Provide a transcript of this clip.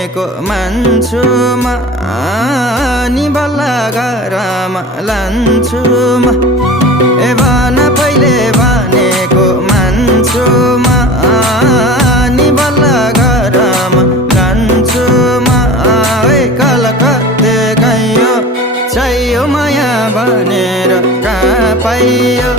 भनेको मान्छु म नि बल्ल घरमा लान्छु म ए भन पहिले भनेको मान्छु म नि बल्ल घरमा लान्छु म कलकत्ते गयो चाहियो माया भनेर कहाँ पाइयो